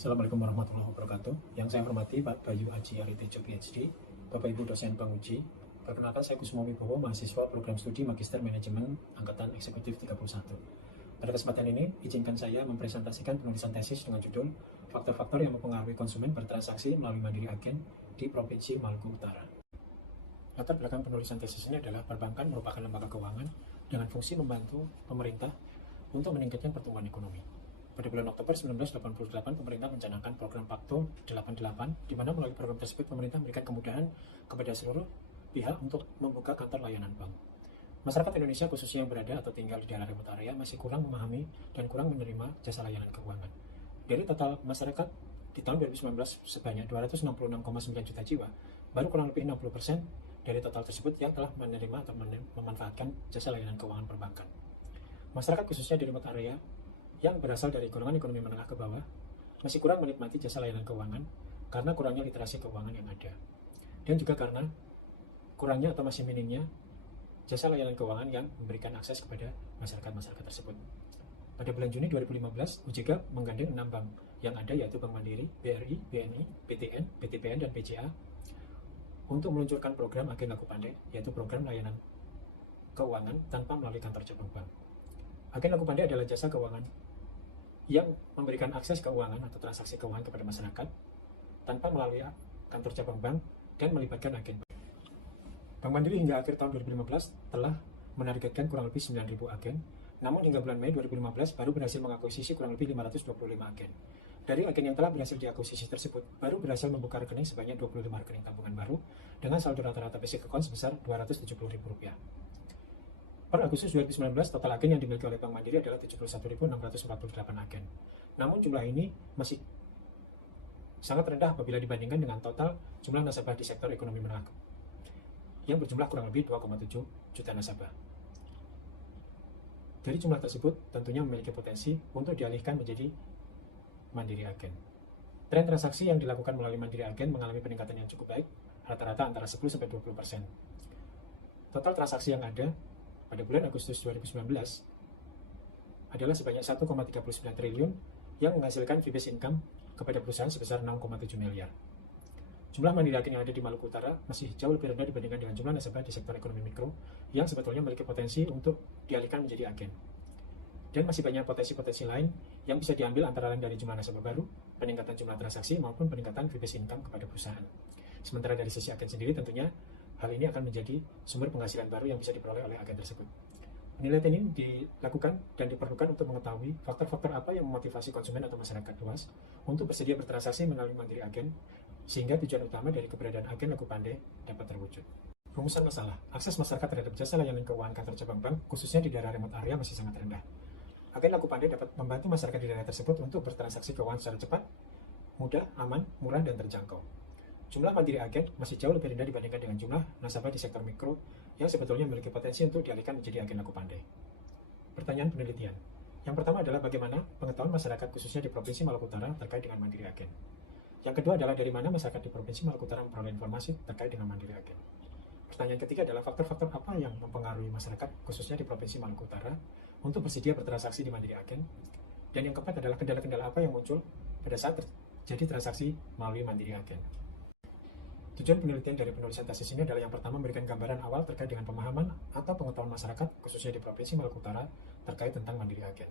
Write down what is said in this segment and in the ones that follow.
Assalamualaikum warahmatullahi wabarakatuh. Yang saya hormati Pak Bayu Aji Aritejo PhD, Bapak Ibu dosen penguji. Perkenalkan, saya Kusuma Wibowo, mahasiswa program studi Magister Manajemen Angkatan Eksekutif 31. Pada kesempatan ini, izinkan saya mempresentasikan penulisan tesis dengan judul Faktor-faktor yang mempengaruhi konsumen bertransaksi melalui mandiri agen di Provinsi Maluku Utara. Latar belakang penulisan tesis ini adalah perbankan merupakan lembaga keuangan dengan fungsi membantu pemerintah untuk meningkatkan pertumbuhan ekonomi. Pada bulan Oktober 1988, pemerintah mencanangkan program Pakto 88, di mana melalui program tersebut pemerintah memberikan kemudahan kepada seluruh pihak untuk membuka kantor layanan bank. Masyarakat Indonesia khususnya yang berada atau tinggal di daerah remote area masih kurang memahami dan kurang menerima jasa layanan keuangan. Dari total masyarakat di tahun 2019 sebanyak 266,9 juta jiwa, baru kurang lebih 60% dari total tersebut yang telah menerima atau memanfaatkan jasa layanan keuangan perbankan. Masyarakat khususnya di remote area yang berasal dari golongan ekonomi menengah ke bawah masih kurang menikmati jasa layanan keuangan karena kurangnya literasi keuangan yang ada, dan juga karena kurangnya atau masih minimnya jasa layanan keuangan yang memberikan akses kepada masyarakat tersebut. Pada bulan Juni 2015, OJK menggandeng 6 bank yang ada, yaitu Bank Mandiri, BRI, BNI, BTN, BTPN, dan BCA untuk meluncurkan program Agen Laku Pandai, yaitu program layanan keuangan tanpa melalui kantor cabang bank. Agen Laku Pandai adalah jasa keuangan yang memberikan akses keuangan atau transaksi keuangan kepada masyarakat tanpa melalui kantor cabang bank dan melibatkan agen. Bank Mandiri hingga akhir tahun 2015 telah menargetkan kurang lebih 9.000 agen, namun hingga bulan Mei 2015 baru berhasil mengakuisisi kurang lebih 525 agen. Dari agen yang telah berhasil diakuisisi tersebut, baru berhasil membuka rekening sebanyak 25 rekening tabungan baru dengan saldo rata-rata basic account sebesar Rp270.000. Per Agustus 2019, total agen yang dimiliki oleh Bank Mandiri adalah 71.648 agen. Namun jumlah ini masih sangat rendah apabila dibandingkan dengan total jumlah nasabah di sektor ekonomi menengah yang berjumlah kurang lebih 2,7 juta nasabah. Dari jumlah tersebut tentunya memiliki potensi untuk dialihkan menjadi mandiri agen. Tren transaksi yang dilakukan melalui mandiri agen mengalami peningkatan yang cukup baik, rata-rata antara 10-20%. Total transaksi yang ada pada bulan Agustus 2019 adalah sebanyak 1,39 triliun yang menghasilkan fee-based income kepada perusahaan sebesar 6,7 miliar. Jumlah mandiri agen yang ada di Maluku Utara masih jauh lebih rendah dibandingkan dengan jumlah nasabah di sektor ekonomi mikro yang sebetulnya memiliki potensi untuk dialihkan menjadi agen. Dan masih banyak potensi-potensi lain yang bisa diambil antara lain dari jumlah nasabah baru, peningkatan jumlah transaksi, maupun peningkatan fee-based income kepada perusahaan. Sementara dari sisi agen sendiri tentunya hal ini akan menjadi sumber penghasilan baru yang bisa diperoleh oleh agen tersebut. Penelitian ini dilakukan dan diperlukan untuk mengetahui faktor-faktor apa yang memotivasi konsumen atau masyarakat luas untuk bersedia bertransaksi melalui mandiri agen, sehingga tujuan utama dari keberadaan agen Laku Pandai dapat terwujud. Rumusan masalah, akses masyarakat terhadap jasa layanan keuangan kantor cabang bank, khususnya di daerah remote area, masih sangat rendah. Agen Laku Pandai dapat membantu masyarakat di daerah tersebut untuk bertransaksi keuangan secara cepat, mudah, aman, murah, dan terjangkau. Jumlah mandiri agen masih jauh lebih rendah dibandingkan dengan jumlah nasabah di sektor mikro yang sebetulnya memiliki potensi untuk dialihkan menjadi agen Laku Pandai. Pertanyaan penelitian. Yang pertama adalah bagaimana pengetahuan masyarakat khususnya di Provinsi Maluku Utara terkait dengan mandiri agen. Yang kedua adalah dari mana masyarakat di Provinsi Maluku Utara memperoleh informasi terkait dengan mandiri agen. Pertanyaan ketiga adalah faktor-faktor apa yang mempengaruhi masyarakat khususnya di Provinsi Maluku Utara untuk bersedia bertransaksi di mandiri agen. Dan yang keempat adalah kendala-kendala apa yang muncul pada saat terjadi transaksi melalui mandiri agen. Tujuan penelitian dari penulisan tesis ini adalah yang pertama memberikan gambaran awal terkait dengan pemahaman atau pengetahuan masyarakat khususnya di Provinsi Maluku Utara terkait tentang mandiri agen.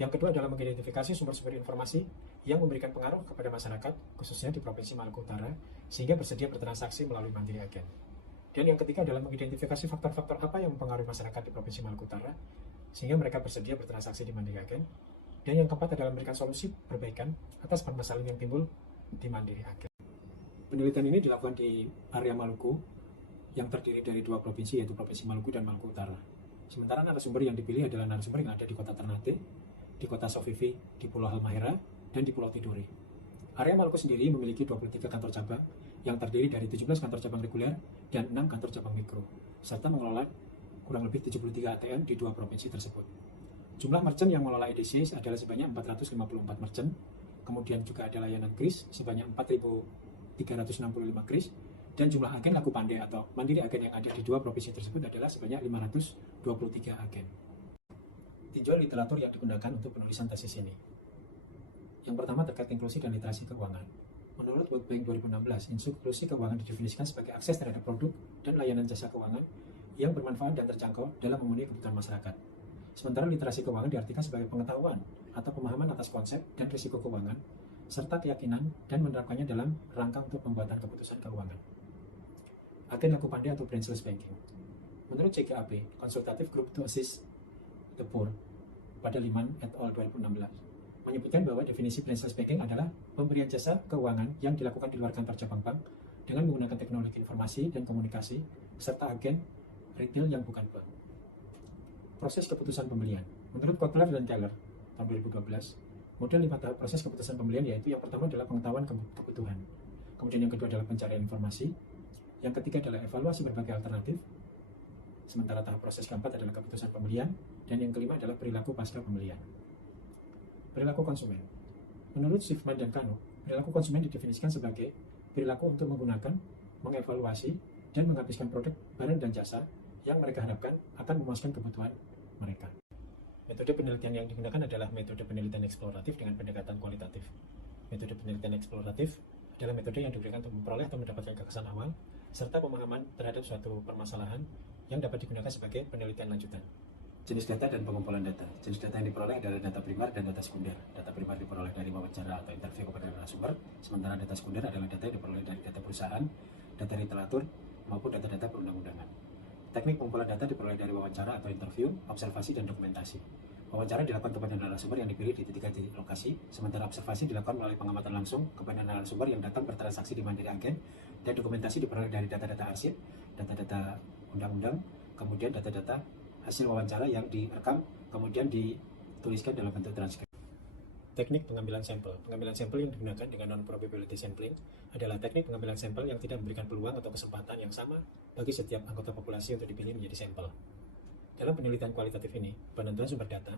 Yang kedua adalah mengidentifikasi sumber-sumber informasi yang memberikan pengaruh kepada masyarakat khususnya di Provinsi Maluku Utara sehingga bersedia bertransaksi melalui mandiri agen. Dan yang ketiga adalah mengidentifikasi faktor-faktor apa yang mempengaruhi masyarakat di Provinsi Maluku Utara sehingga mereka bersedia bertransaksi di mandiri agen. Dan yang keempat adalah memberikan solusi perbaikan atas permasalahan yang timbul di mandiri agen. Penelitian ini dilakukan di area Maluku yang terdiri dari 2 provinsi, yaitu Provinsi Maluku dan Maluku Utara. Sementara narasumber yang dipilih adalah narasumber yang ada di Kota Ternate, di Kota Sovivi, di Pulau Halmahera, dan di Pulau Tidore. Area Maluku sendiri memiliki 23 kantor cabang yang terdiri dari 17 kantor cabang reguler dan 6 kantor cabang mikro, serta mengelola kurang lebih 73 ATM di 2 provinsi tersebut. Jumlah merchant yang mengelola EDC adalah sebanyak 454 merchant, kemudian juga ada layanan kris sebanyak 4.365 kris, dan jumlah agen Laku Pandai atau mandiri agen yang ada di 2 provinsi tersebut adalah sebanyak 523 agen. Tinjauan literatur yang digunakan untuk penulisan tesis ini. Yang pertama terkait inklusi dan literasi keuangan. Menurut World Bank 2016, inklusi keuangan didefinisikan sebagai akses terhadap produk dan layanan jasa keuangan yang bermanfaat dan terjangkau dalam memenuhi kebutuhan masyarakat. Sementara literasi keuangan diartikan sebagai pengetahuan atau pemahaman atas konsep dan risiko keuangan, serta keyakinan dan menerapkannya dalam rangka untuk pembuatan keputusan keuangan. Agen laku pandai atau branchless banking. Menurut CGAP, Consultative Group to Assist the Poor pada Liman et al. 2016, menyebutkan bahwa definisi branchless banking adalah pemberian jasa keuangan yang dilakukan di luar kantor cabang bank dengan menggunakan teknologi informasi dan komunikasi serta agen retail yang bukan bank. Proses keputusan pembelian. Menurut Kotler dan Keller tahun 2012, model 5 tahap proses keputusan pembelian yaitu yang pertama adalah pengetahuan kebutuhan, kemudian yang kedua adalah pencarian informasi, yang ketiga adalah evaluasi berbagai alternatif, sementara tahap proses keempat adalah keputusan pembelian, dan yang kelima adalah perilaku pasca pembelian. Perilaku konsumen. Menurut Schiffman dan Kano, perilaku konsumen didefinisikan sebagai perilaku untuk menggunakan, mengevaluasi, dan menghabiskan produk, barang, dan jasa yang mereka harapkan akan memuaskan kebutuhan mereka. Metode penelitian yang digunakan adalah metode penelitian eksploratif dengan pendekatan kualitatif. Metode penelitian eksploratif adalah metode yang diberikan untuk memperoleh atau mendapatkan gagasan awal, serta pemahaman terhadap suatu permasalahan yang dapat digunakan sebagai penelitian lanjutan. Jenis data dan pengumpulan data. Jenis data yang diperoleh adalah data primer dan data sekunder. Data primer diperoleh dari wawancara atau interview kepada narasumber, sementara data sekunder adalah data yang diperoleh dari data perusahaan, data literatur, maupun data-data perundang-undangan. Teknik pengumpulan data diperoleh dari wawancara atau interview, observasi, dan dokumentasi. Wawancara dilakukan kepada narasumber yang dipilih di titik lokasi, sementara observasi dilakukan melalui pengamatan langsung kepada narasumber yang datang bertransaksi di Mandiri Agen, dan dokumentasi diperoleh dari data-data arsip, data-data undang-undang, kemudian data-data hasil wawancara yang direkam, kemudian dituliskan dalam bentuk transkrip. Teknik pengambilan sampel. Pengambilan sampel yang digunakan dengan non-probability sampling adalah teknik pengambilan sampel yang tidak memberikan peluang atau kesempatan yang sama bagi setiap anggota populasi untuk dipilih menjadi sampel. Dalam penelitian kualitatif ini, penentuan sumber data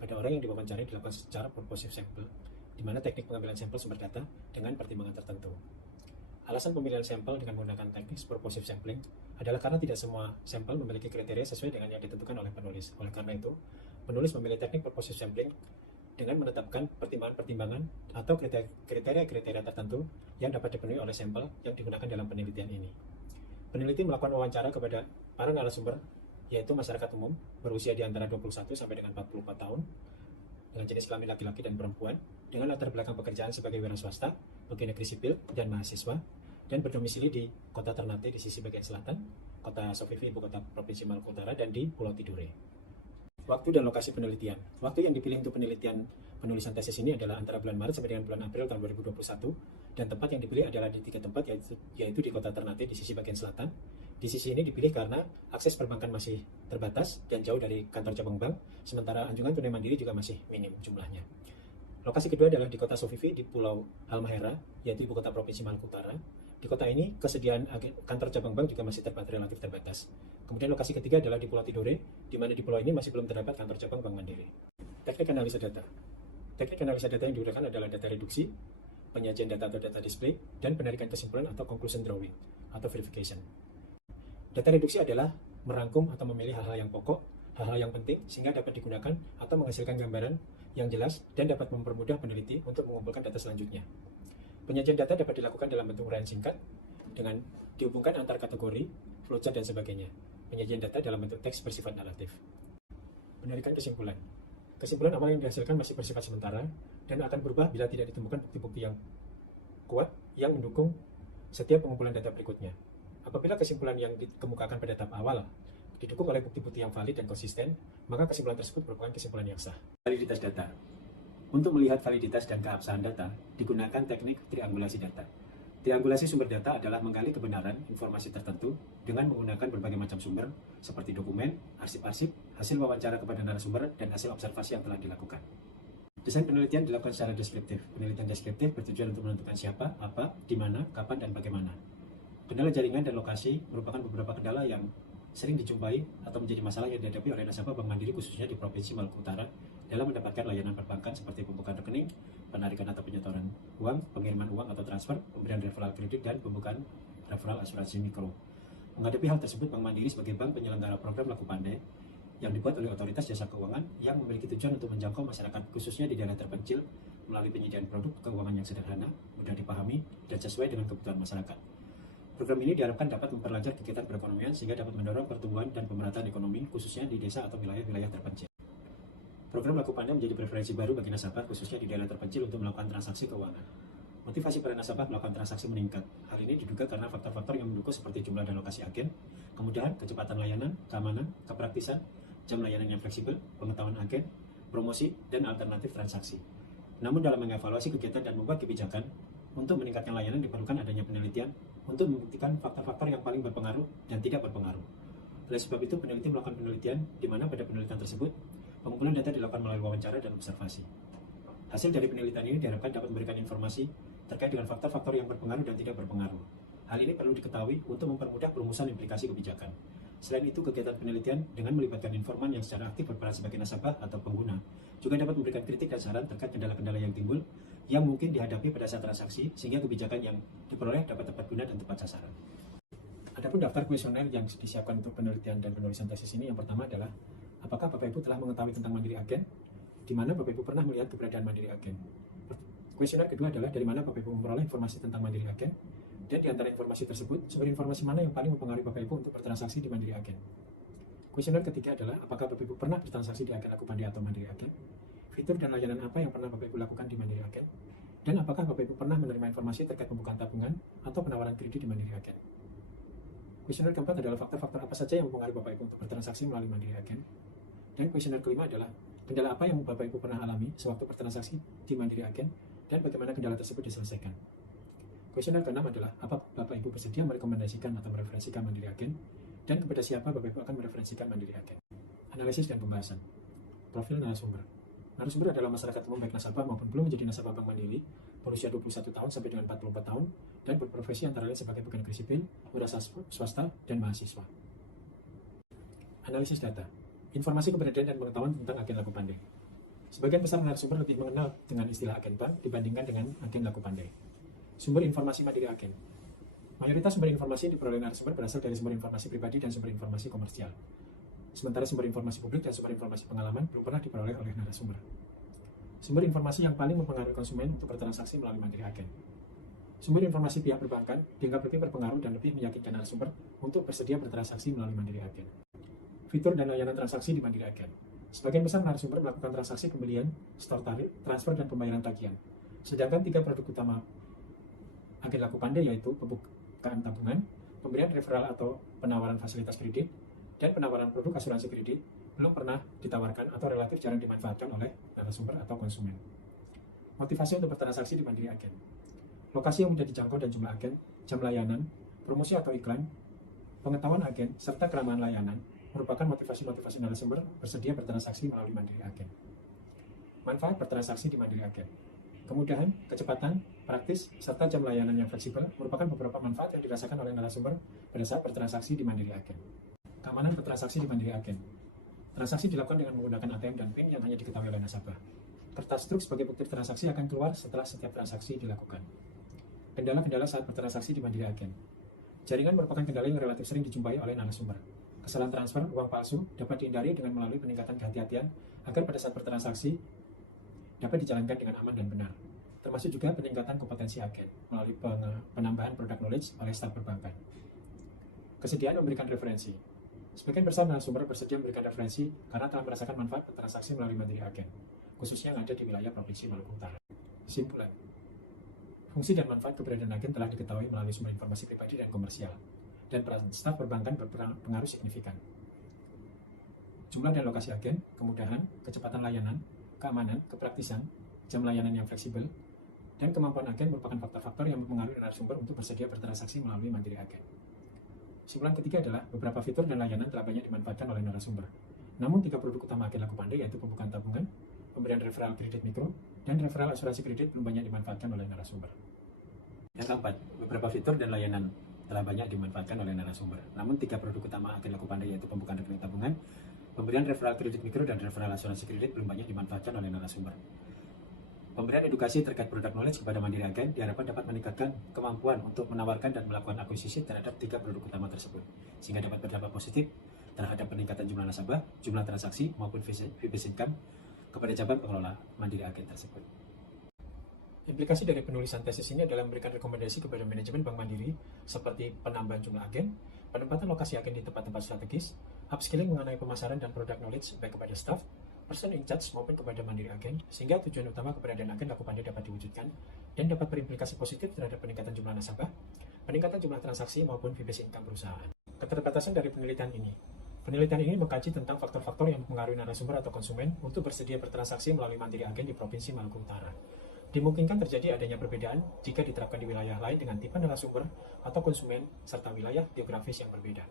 pada orang yang diwawancarai dilakukan secara purposive sample, di mana teknik pengambilan sampel sumber data dengan pertimbangan tertentu. Alasan pemilihan sampel dengan menggunakan teknik purposive sampling adalah karena tidak semua sampel memiliki kriteria sesuai dengan yang ditentukan oleh penulis. Oleh karena itu, penulis memilih teknik purposive sampling dengan menetapkan pertimbangan-pertimbangan atau kriteria-kriteria tertentu yang dapat dipenuhi oleh sampel yang digunakan dalam penelitian ini. Peneliti melakukan wawancara kepada para narasumber, yaitu masyarakat umum berusia di antara 21 sampai dengan 44 tahun, dengan jenis kelamin laki-laki dan perempuan, dengan latar belakang pekerjaan sebagai wira swasta, pegawai negeri sipil, dan mahasiswa, dan berdomisili di kota Ternate di sisi bagian selatan, kota Sofifi, ibu kota Provinsi Maluku Utara, dan di Pulau Tidore. Waktu dan lokasi penelitian. Waktu yang dipilih untuk penelitian penulisan tesis ini adalah antara bulan Maret sampai dengan bulan April tahun 2021, dan tempat yang dipilih adalah di 3 tempat, yaitu di kota Ternate di sisi bagian selatan. Di sisi ini dipilih karena akses perbankan masih terbatas dan jauh dari kantor cabang bank, sementara anjungan tunai mandiri juga masih minim jumlahnya. Lokasi kedua adalah di kota Sofifi di Pulau Halmahera, yaitu ibu kota Provinsi Maluku Utara. Di kota ini, kesediaan kantor cabang bank juga masih relatif terbatas. Kemudian lokasi ketiga adalah di Pulau Tidore, di mana di pulau ini masih belum terdapat kantor cabang Bank Mandiri. Teknik analisa data. Teknik analisa data yang digunakan adalah data reduksi, penyajian data atau data display, dan penarikan kesimpulan atau conclusion drawing atau verification. Data reduksi adalah merangkum atau memilih hal-hal yang pokok, hal-hal yang penting, sehingga dapat digunakan atau menghasilkan gambaran yang jelas dan dapat mempermudah peneliti untuk mengumpulkan data selanjutnya. Penyajian data dapat dilakukan dalam bentuk uraian singkat dengan dihubungkan antar kategori, flowchart, dan sebagainya. Penyajian data dalam bentuk teks bersifat naratif. Penarikan kesimpulan. Kesimpulan awal yang dihasilkan masih bersifat sementara dan akan berubah bila tidak ditemukan bukti-bukti yang kuat yang mendukung setiap pengumpulan data berikutnya. Apabila kesimpulan yang dikemukakan pada tahap awal didukung oleh bukti-bukti yang valid dan konsisten, maka kesimpulan tersebut merupakan kesimpulan yang sah. Validitas data. Untuk melihat validitas dan keabsahan data, digunakan teknik triangulasi data. Triangulasi sumber data adalah menggali kebenaran informasi tertentu dengan menggunakan berbagai macam sumber, seperti dokumen, arsip-arsip, hasil wawancara kepada narasumber, dan hasil observasi yang telah dilakukan. Desain penelitian dilakukan secara deskriptif. Penelitian deskriptif bertujuan untuk menentukan siapa, apa, di mana, kapan, dan bagaimana. Kendala jaringan dan lokasi merupakan beberapa kendala yang sering dijumpai atau menjadi masalah yang dihadapi oleh nasabah Bank Mandiri khususnya di Provinsi Maluku Utara dalam mendapatkan layanan perbankan seperti pembukaan rekening, penarikan atau penyetoran uang, pengiriman uang atau transfer, pemberian referral kredit, dan pembukaan referral asuransi mikro. Menghadapi hal tersebut, Bank Mandiri sebagai bank penyelenggara program Laku Pandai yang dibuat oleh Otoritas Jasa Keuangan yang memiliki tujuan untuk menjangkau masyarakat khususnya di daerah terpencil melalui penyediaan produk keuangan yang sederhana, mudah dipahami, dan sesuai dengan kebutuhan masyarakat. Program ini diharapkan dapat memperlancar kegiatan perekonomian sehingga dapat mendorong pertumbuhan dan pemerataan ekonomi, khususnya di desa atau wilayah-wilayah terpencil. Program Laku Pandai menjadi preferensi baru bagi nasabah, khususnya di daerah terpencil untuk melakukan transaksi keuangan. Motivasi para nasabah melakukan transaksi meningkat. Hal ini diduga karena faktor-faktor yang mendukung seperti jumlah dan lokasi agen, kemudahan, kecepatan layanan, keamanan, kepraktisan, jam layanan yang fleksibel, pengetahuan agen, promosi, dan alternatif transaksi. Namun dalam mengevaluasi kegiatan dan membuat kebijakan, untuk meningkatkan layanan diperlukan adanya penelitian untuk membuktikan faktor-faktor yang paling berpengaruh dan tidak berpengaruh. Oleh sebab itu, peneliti melakukan penelitian di mana pada penelitian tersebut, pengumpulan data dilakukan melalui wawancara dan observasi. Hasil dari penelitian ini diharapkan dapat memberikan informasi terkait dengan faktor-faktor yang berpengaruh dan tidak berpengaruh. Hal ini perlu diketahui untuk mempermudah perumusan implikasi kebijakan. Selain itu, kegiatan penelitian dengan melibatkan informan yang secara aktif berperan sebagai nasabah atau pengguna juga dapat memberikan kritik dan saran terkait kendala-kendala yang timbul yang mungkin dihadapi pada saat transaksi sehingga kebijakan yang diperoleh dapat tepat guna dan tepat sasaran. Adapun daftar kuesioner yang disiapkan untuk penelitian dan penulisan tesis ini, yang pertama adalah apakah Bapak Ibu telah mengetahui tentang Mandiri Agen? Di mana Bapak Ibu pernah melihat keberadaan Mandiri Agen? Kuesioner kedua adalah dari mana Bapak Ibu memperoleh informasi tentang Mandiri Agen? Dan di antara informasi tersebut, sumber informasi mana yang paling mempengaruhi Bapak Ibu untuk bertransaksi di Mandiri Agen? Kuesioner ketiga adalah apakah Bapak Ibu pernah bertransaksi di agen Laku Pandai atau Mandiri Agen? Fitur dan layanan apa yang pernah Bapak Ibu lakukan di Mandiri Agen? Dan apakah Bapak Ibu pernah menerima informasi terkait pembukaan tabungan atau penawaran kredit di Mandiri Agen? Kuesioner keempat adalah faktor-faktor apa saja yang mempengaruhi Bapak Ibu untuk bertransaksi melalui Mandiri Agen? Dan kuesioner kelima adalah kendala apa yang Bapak Ibu pernah alami sewaktu bertransaksi di Mandiri Agen dan bagaimana kendala tersebut diselesaikan. Kuesioner keenam adalah apa Bapak Ibu bersedia merekomendasikan atau mereferensikan Mandiri Agen dan kepada siapa Bapak Ibu akan mereferensikan Mandiri Agen. Analisis dan pembahasan. Profil narasumber. Narasumber adalah masyarakat umum baik nasabah maupun belum menjadi nasabah Bank Mandiri berusia 21 tahun sampai dengan 44 tahun dan berprofesi antara lain sebagai pegawai negeri sipil, wira swasta, dan mahasiswa. Analisis data. Informasi keberadaan dan pengetahuan tentang agen Laku Pandai. Sebagian besar narasumber lebih mengenal dengan istilah agen bank dibandingkan dengan agen Laku Pandai. Sumber informasi Mandiri Agen. Mayoritas sumber informasi yang diperoleh narasumber berasal dari sumber informasi pribadi dan sumber informasi komersial. Sementara sumber informasi publik dan sumber informasi pengalaman belum pernah diperoleh oleh narasumber. Sumber informasi yang paling mempengaruhi konsumen untuk bertransaksi melalui Mandiri Agen. Sumber informasi pihak perbankan dianggap lebih berpengaruh dan lebih meyakinkan narasumber untuk bersedia bertransaksi melalui Mandiri Agen. Fitur dan layanan transaksi di Mandiri Agen. Sebagian besar narasumber melakukan transaksi pembelian, store tarif, transfer, dan pembayaran tagihan. Sedangkan 3 produk utama agen Laku Pandai yaitu pembukaan tabungan, pemberian referral atau penawaran fasilitas kredit, dan penawaran produk asuransi kredit belum pernah ditawarkan atau relatif jarang dimanfaatkan oleh narasumber atau konsumen. Motivasi untuk bertransaksi di Mandiri Agen. Lokasi yang mudah dijangkau dan jumlah agen, jam layanan, promosi atau iklan, pengetahuan agen, serta keramahan layanan merupakan motivasi-motivasi narasumber bersedia bertransaksi melalui Mandiri Agen. Manfaat bertransaksi di Mandiri Agen. Kemudahan, kecepatan, praktis, serta jam layanan yang fleksibel merupakan beberapa manfaat yang dirasakan oleh narasumber pada saat bertransaksi di Mandiri Agen. Keamanan bertransaksi di Mandiri Agen. Transaksi dilakukan dengan menggunakan ATM dan PIN yang hanya diketahui oleh nasabah. Kertas truk sebagai bukti transaksi akan keluar setelah setiap transaksi dilakukan. Kendala-kendala saat bertransaksi di Mandiri Agen. Jaringan merupakan kendala yang relatif sering dijumpai oleh narasumber. Kesalahan transfer uang palsu dapat dihindari dengan melalui peningkatan kehati-hatian agar pada saat bertransaksi dapat dijalankan dengan aman dan benar. Termasuk juga peningkatan kompetensi agen melalui penambahan produk knowledge oleh staf perbankan. Kesediaan memberikan referensi. Sebagian besar narasumber bersedia memberikan referensi karena telah merasakan manfaat bertransaksi melalui Mandiri Agen, khususnya yang ada di wilayah Provinsi Maluku Utara. Simpulan. Fungsi dan manfaat keberadaan agen telah diketahui melalui sumber informasi pribadi dan komersial, dan peran staf perbankan berpengaruh signifikan. Jumlah dan lokasi agen, kemudahan, kecepatan layanan, keamanan, kepraktisan, jam layanan yang fleksibel, dan kemampuan agen merupakan faktor-faktor yang mempengaruhi narasumber untuk bersedia bertransaksi melalui Mandiri Agen. Kesimpulan ketiga adalah beberapa fitur dan layanan telah banyak dimanfaatkan oleh narasumber. Namun 3 produk utama agen Laku Pandai yaitu pembukaan tabungan, pemberian referral kredit mikro, dan referral asuransi kredit belum banyak dimanfaatkan oleh narasumber. Yang keempat, beberapa fitur dan layanan telah banyak dimanfaatkan oleh narasumber. Namun 3 produk utama agen Laku Pandai yaitu pembukaan rekening tabungan, pemberian referral kredit mikro, dan referral asuransi kredit belum banyak dimanfaatkan oleh narasumber. Pemberian edukasi terkait produk knowledge kepada Mandiri Agen diharapkan dapat meningkatkan kemampuan untuk menawarkan dan melakukan akuisisi terhadap 3 produk utama tersebut, sehingga dapat berdampak positif terhadap peningkatan jumlah nasabah, jumlah transaksi, maupun fee based income kepada cabang pengelola Mandiri Agen tersebut. Implikasi dari penulisan tesis ini adalah memberikan rekomendasi kepada manajemen Bank Mandiri seperti penambahan jumlah agen, penempatan lokasi agen di tempat-tempat strategis, upskilling mengenai pemasaran dan product knowledge baik kepada staff, person in charge maupun kepada mandiri agen, sehingga tujuan utama keberadaan agen laku pandai dapat diwujudkan dan dapat berimplikasi positif terhadap peningkatan jumlah nasabah, peningkatan jumlah transaksi maupun fee based income perusahaan. Keterbatasan dari penelitian ini mengkaji tentang faktor-faktor yang mempengaruhi narasumber atau konsumen untuk bersedia bertransaksi melalui mandiri agen di Provinsi Maluku Utara. Dimungkinkan terjadi adanya perbedaan jika diterapkan di wilayah lain dengan tipe narasumber atau konsumen serta wilayah geografis yang berbeda.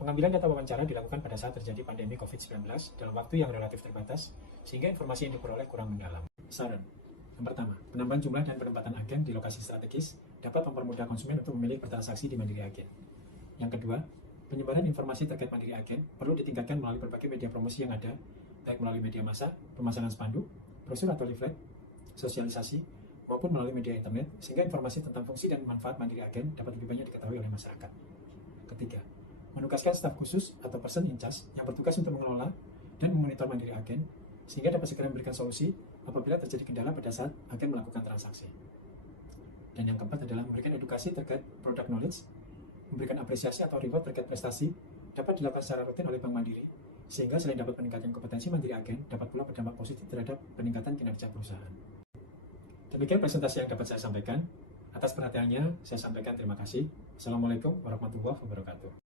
Pengambilan data wawancara dilakukan pada saat terjadi pandemi COVID-19 dalam waktu yang relatif terbatas, sehingga informasi yang diperoleh kurang mendalam. Saran. Yang pertama, penambahan jumlah dan penempatan agen di lokasi strategis dapat mempermudah konsumen untuk memilih bertransaksi di mandiri agen. Yang kedua, penyebaran informasi terkait mandiri agen perlu ditingkatkan melalui berbagai media promosi yang ada, baik melalui media massa, pemasangan spanduk, brosur atau leaflet, sosialisasi, maupun melalui media internet, sehingga informasi tentang fungsi dan manfaat mandiri agen dapat lebih banyak diketahui oleh masyarakat. Ketiga, menugaskan staf khusus atau person in charge yang bertugas untuk mengelola dan memonitor mandiri agen, sehingga dapat segera memberikan solusi apabila terjadi kendala pada saat agen melakukan transaksi. Dan yang keempat adalah memberikan edukasi terkait product knowledge, memberikan apresiasi atau reward terkait prestasi dapat dilakukan secara rutin oleh Bank Mandiri, sehingga selain dapat meningkatkan kompetensi mandiri agen, dapat pula berdampak positif terhadap peningkatan kinerja perusahaan. Demikian presentasi yang dapat saya sampaikan. Atas perhatiannya, saya sampaikan terima kasih. Assalamualaikum warahmatullahi wabarakatuh.